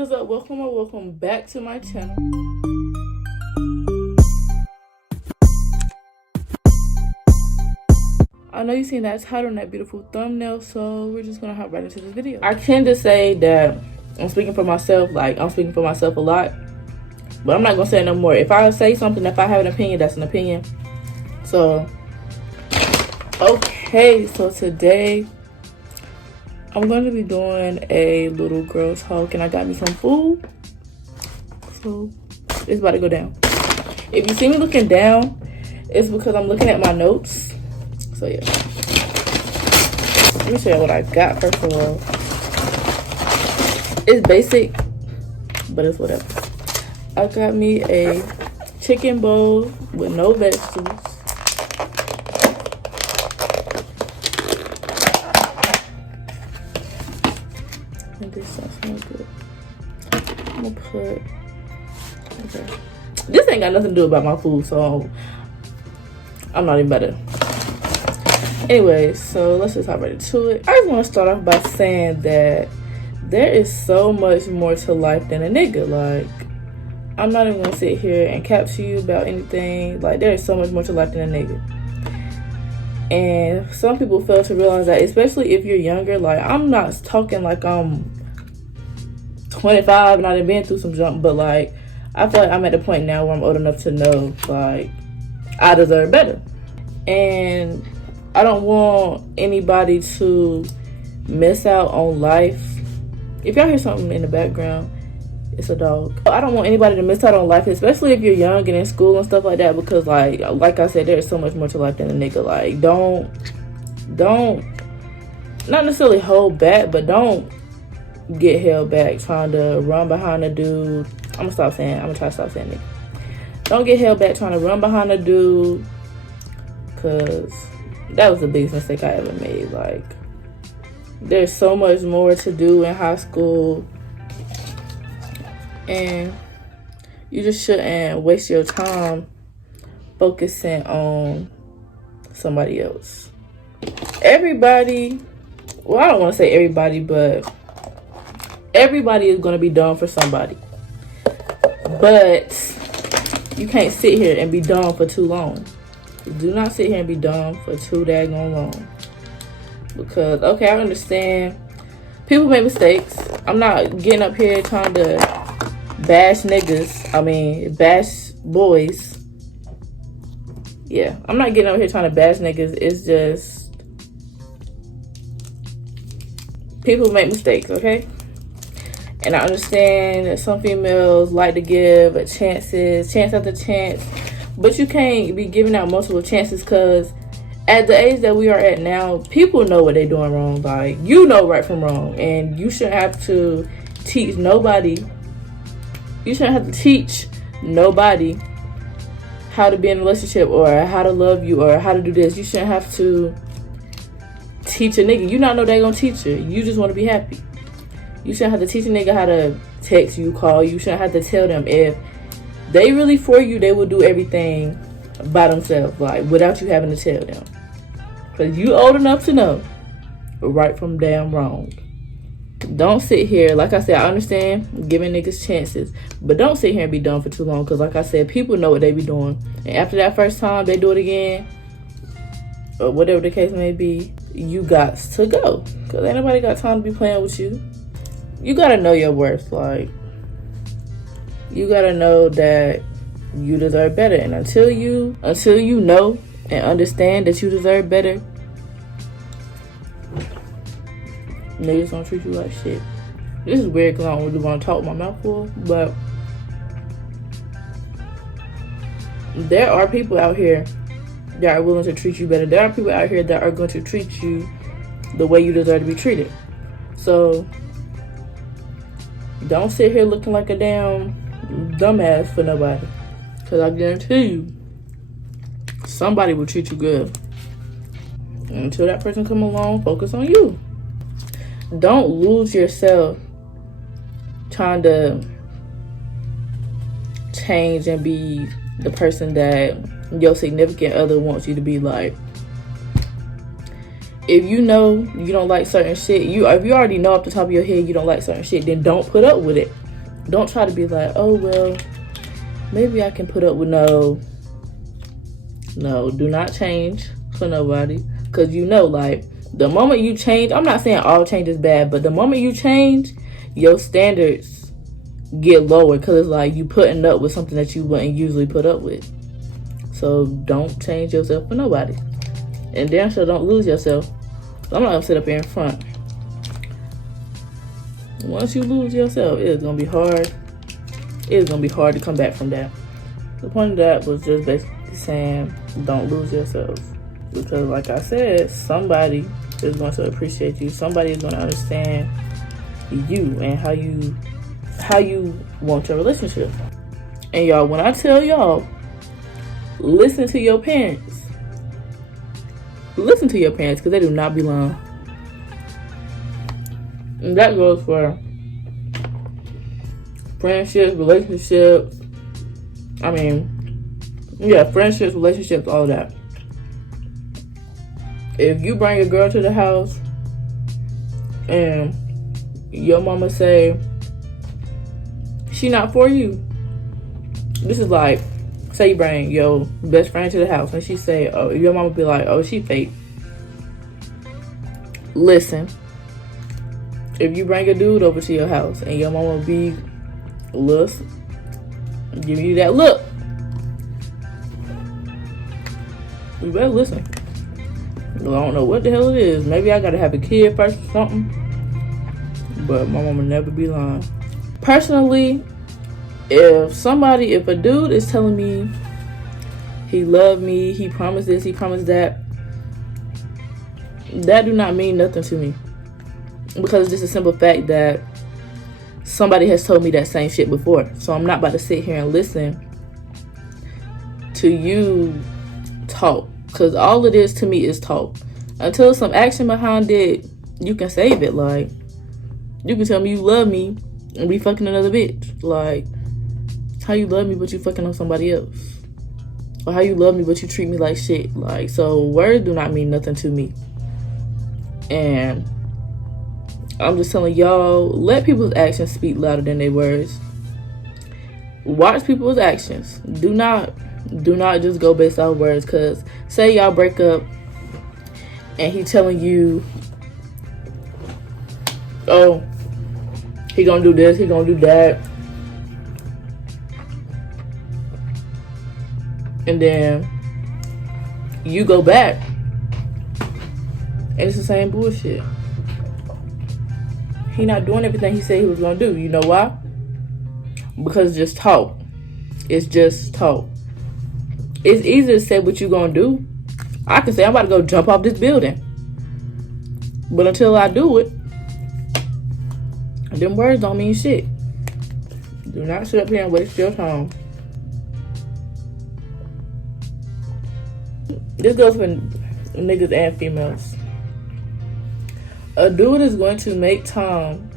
is up? Welcome or welcome back to my channel. I know you've seen that title and that beautiful thumbnail, so we're just gonna hop right into this video. I tend to say that I'm speaking for myself, like I'm speaking for myself a lot, but I'm not gonna say it no more. If I say something, if I have an opinion, that's an opinion. So, okay, so today I'm going to be doing a little girl talk, and I got me some food, so it's about to go down. If you see me looking down, it's because I'm looking at my notes. So yeah, let me show you what I got. First of all, it's basic, but it's whatever. I got me a chicken bowl with no vegetables. And this sounds so good. I'm gonna put, okay. This ain't got nothing to do about my food, so I'm not even better. Anyway, so let's just hop right into it. I just want to start off by saying that there is so much more to life than a nigga. Like, I'm not even gonna sit here and capture you about anything. Like, there is so much more to life than a nigga. And some people fail to realize that, especially if you're younger. Like, I'm not talking like I'm 25 and I done been through some junk, but like, I feel like I'm at the point now where I'm old enough to know, like, I deserve better. And I don't want anybody to miss out on life. If y'all hear something in the background, it's a dog. I don't want anybody to miss out on life, especially if you're young and in school and stuff like that, because like I said, there's so much more to life than a nigga. Like, don't not necessarily hold back, but don't get held back trying to run behind a dude. I'm gonna try to stop saying nigga. Don't get held back trying to run behind a dude, because that was the biggest mistake I ever made. Like, there's so much more to do in high school, and you just shouldn't waste your time focusing on somebody else. Everybody, well, I don't want to say everybody, but everybody is going to be dumb for somebody. But you can't sit here and be dumb for too long. Do not sit here and be dumb for too daggone long. Because, okay, I understand people make mistakes. I'm not getting up here trying to bash niggas. I mean, bash boys. Yeah, I'm not getting up here trying to bash niggas. It's just people make mistakes, okay? And I understand that some females like to give chance after chance. But you can't be giving out multiple chances, because at the age that we are at now, people know what they're doing wrong. Like, you know right from wrong. And you shouldn't have to teach nobody. You shouldn't have to teach nobody how to be in a relationship or how to love you or how to do this. You shouldn't have to teach a nigga. You not know they're going to teach you. You just want to be happy. You shouldn't have to teach a nigga how to text you, call you. You shouldn't have to tell them. If they really for you, they will do everything by themselves, like, without you having to tell them. Because you old enough to know right from damn wrong. Don't sit here, like I said, I understand giving niggas chances, but don't sit here and be dumb for too long. Because like I said, people know what they be doing. And after that first time, they do it again, or whatever the case may be, you got to go. Because ain't nobody got time to be playing with you. You got to know your worth. Like, you gotta know that you deserve better. And until you know and understand that you deserve better, niggas don't treat you like shit. This is weird because I don't really want to talk with my mouth full, but there are people out here that are willing to treat you better. There are people out here that are going to treat you the way you deserve to be treated. So don't sit here looking like a damn dumbass for nobody, because I guarantee you somebody will treat you good. And until that person come along, focus on you. Don't lose yourself trying to change and be the person that your significant other wants you to be. Like, if you know you don't like certain shit, if you already know off the top of your head you don't like certain shit, then don't put up with it. Don't try to be like, oh, well, maybe I can put up with no. No, do not change for nobody. Because you know, like, the moment you change, I'm not saying all change is bad, but the moment you change, your standards get lower. Because it's like you putting up with something that you wouldn't usually put up with. So don't change yourself for nobody. And damn sure don't lose yourself. I'm not going to sit up here in front. Once you lose yourself, it's going to be hard. It's going to be hard to come back from that. The point of that was just basically saying, don't lose yourself. Because like I said, somebody is going to appreciate you. Somebody is going to understand you and how you want your relationship. And y'all, when I tell y'all, listen to your parents. Listen to your parents, because they do not belong. And that goes for friendships, relationships. I mean, yeah, friendships, relationships, all that. If you bring a girl to the house and your mama say she not for you, this is like, say you bring your best friend to the house and she say, oh, your mama be like, oh, she fake. Listen, if you bring a dude over to your house and your mama be give you that look, you better listen. I don't know what the hell it is. Maybe I gotta have a kid first or something. But my mama never be lying. Personally, if a dude is telling me he love me, he promised this, he promised that, that do not mean nothing to me. Because it's just a simple fact that somebody has told me that same shit before. So I'm not about to sit here and listen to you talk. Because all it is to me is talk. Until some action behind it, you can save it. Like, you can tell me you love me and be fucking another bitch. Like, how you love me but you fucking on somebody else? Or how you love me but you treat me like shit? Like, so words do not mean nothing to me. And I'm just telling y'all, let people's actions speak louder than their words. Watch people's actions. Do not just go based off words. Because say y'all break up and he telling you, oh, he gonna do this, he gonna do that, and then you go back and it's the same bullshit. He not doing everything he said he was gonna do. You know why? Because it's just talk. It's just talk. It's easy to say what you gonna do. I can say I'm about to go jump off this building. But until I do it, them words don't mean shit. Do not sit up here and waste your time. This goes for niggas and females. A dude is going to make time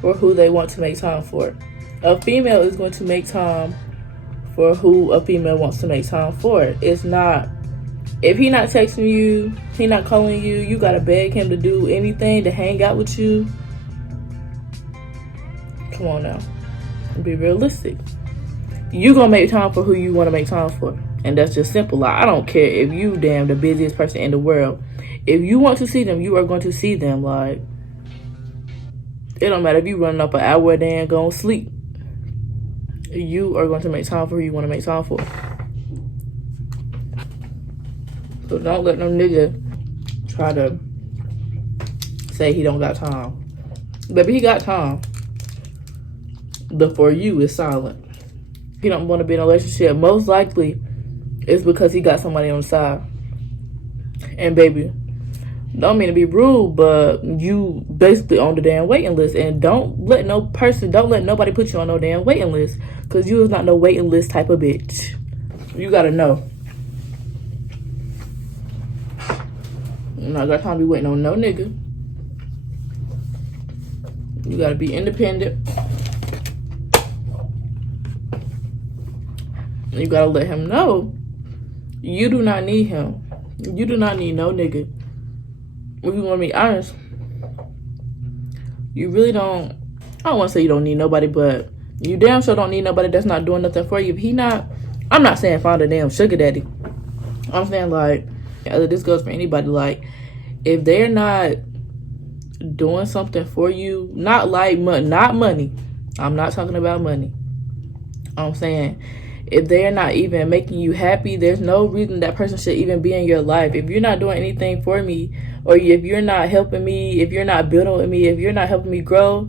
for who they want to make time for. A female is going to make time for who a female wants to make time for. It's not, if he not texting you, he not calling you, you gotta beg him to do anything to hang out with you. Come on now, be realistic. You gonna make time for who you want to make time for, and that's just simple. Like, I don't care if you damn the busiest person in the world. If you want to see them, you are going to see them. Like, it don't matter if you running up an hour a day and go sleep. You are going to make time for who you want to make time for. So don't let no nigga try to say he don't got time. Baby, he got time. The for you is silent. He don't want to be in a relationship. Most likely, it's because he got somebody on the side. And baby, don't mean to be rude, but you basically on the damn waiting list. And don't let nobody put you on no damn waiting list. Because you is not no waiting list type of bitch. You gotta know. I'm not got time to be waiting on no nigga. You gotta be independent. You gotta let him know you do not need him. You do not need no nigga. If you want to be honest, you really don't I don't want to say you don't need nobody, but you damn sure don't need nobody that's not doing nothing for you. If he not, I'm not saying find a damn sugar daddy. I'm saying, like, this goes for anybody. Like, if they're not doing something for you, not like not money. I'm not talking about money. I'm saying, if they're not even making you happy, there's no reason that person should even be in your life. If you're not doing anything for me, or if you're not helping me, if you're not building with me, if you're not helping me grow,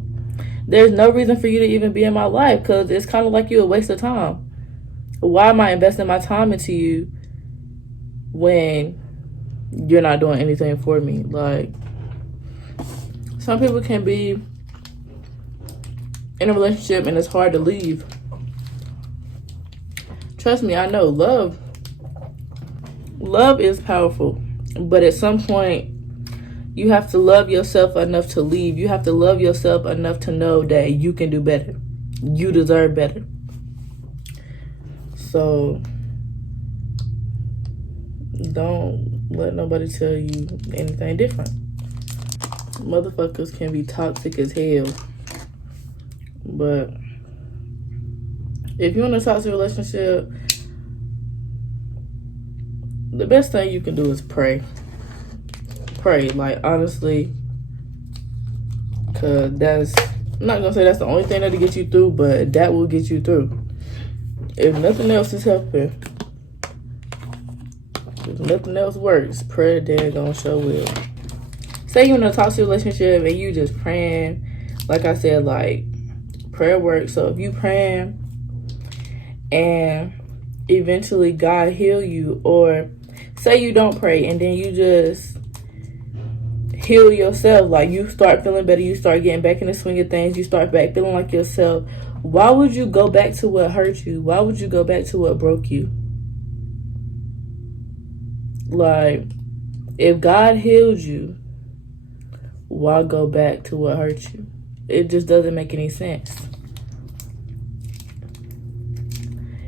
there's no reason for you to even be in my life, because it's kind of like you're a waste of time. Why am I investing my time into you when you're not doing anything for me? Like, some people can be in a relationship and it's hard to leave. Trust me, I know love is powerful, but at some point you have to love yourself enough to leave. You have to love yourself enough to know that you can do better. You deserve better. So don't let nobody tell you anything different. Motherfuckers can be toxic as hell, but if you're in a toxic relationship, the best thing you can do is pray. Pray, like, honestly, because I'm not gonna say that's the only thing that'll get you through, but that will get you through. If nothing else is helping, if nothing else works, prayer then gonna show will. Say you're in a toxic relationship and you just praying, like I said, like, prayer works. So if you praying and eventually God heal you, or say you don't pray and then you just heal yourself, like you start feeling better, you start getting back in the swing of things, you start back feeling like yourself, why would you go back to what hurt you? Why would you go back to what broke you? Like, if God healed you, why go back to what hurt you? It just doesn't make any sense.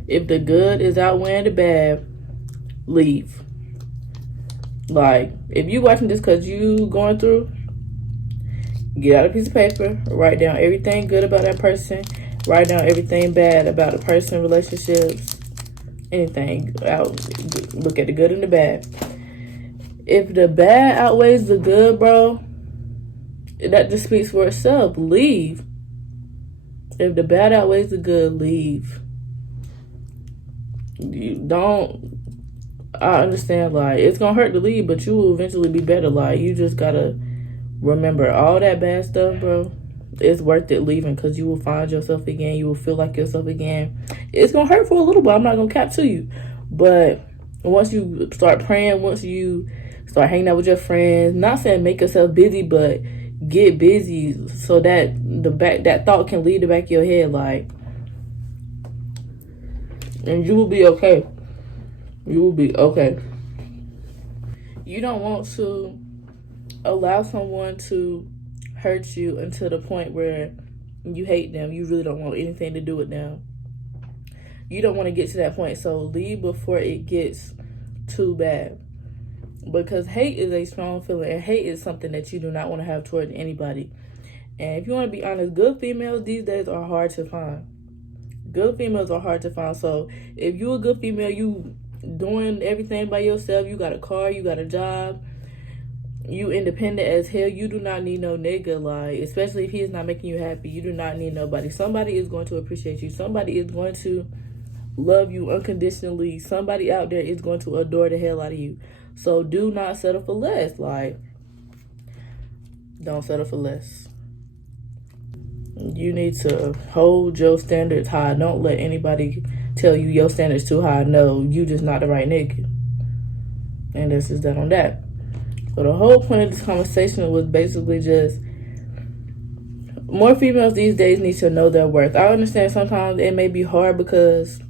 If the good is outweighing the bad, leave. Like, if you watching this because you going through, get out a piece of paper, write down everything good about that person, write down everything bad about a person, relationships, anything. Look at the good and the bad. If the bad outweighs the good, bro, that just speaks for itself. Leave. If the bad outweighs the good, leave. You don't. I understand, like, it's gonna hurt to leave, but you will eventually be better. Like, you just gotta remember all that bad stuff, bro. It's worth it leaving, because you will find yourself again. You will feel like yourself again. It's gonna hurt for a little bit. I'm not gonna cap to you, but once you start praying, once you start hanging out with your friends, not saying make yourself busy, but get busy so that that thought can leave the back of your head, like, and you will be okay. You will be okay. You don't want to allow someone to hurt you until the point where you hate them. You really don't want anything to do with them. You don't want to get to that point. So leave before it gets too bad. Because hate is a strong feeling, and hate is something that you do not want to have toward anybody. And if you want to be honest, good females these days are hard to find. Good females are hard to find. So if you're a good female, you doing everything by yourself, you got a car, you got a job, you independent as hell, you do not need no nigga. Like, especially if he is not making you happy, you do not need nobody. Somebody is going to appreciate you. Somebody is going to love you unconditionally. Somebody out there is going to adore the hell out of you. So do not settle for less. Like, don't settle for less. You need to hold your standards high. Don't let anybody tell you your standards too high. No, you just not the right nigga. And this is that on that. So the whole point of this conversation was basically just, more females these days need to know their worth. I understand sometimes it may be hard because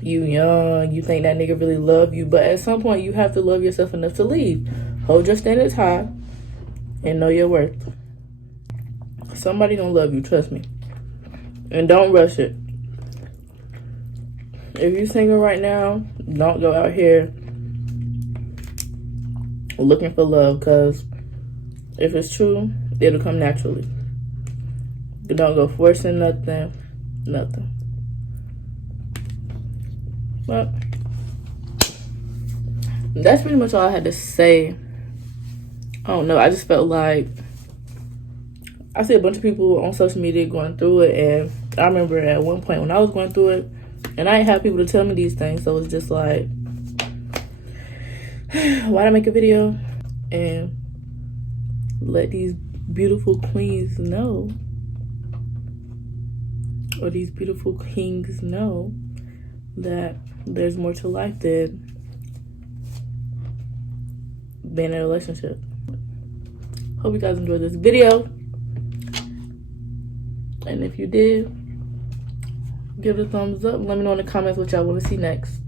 you young, you think that nigga really love you, but at some point you have to love yourself enough to leave. Hold your standards high and know your worth. Somebody gonna love you, trust me. And don't rush it. If you're single right now, don't go out here looking for love, because if it's true, it'll come naturally. Don't go forcing nothing. But that's pretty much all I had to say. I don't know. I just felt like I see a bunch of people on social media going through it, and I remember at one point when I was going through it, and I didn't have people to tell me these things, so it's just like, why'd I make a video and let these beautiful queens know, or these beautiful kings know, that there's more to life than being in a relationship. Hope you guys enjoyed this video. And if you did, give it a thumbs up. Let me know in the comments what y'all want to see next.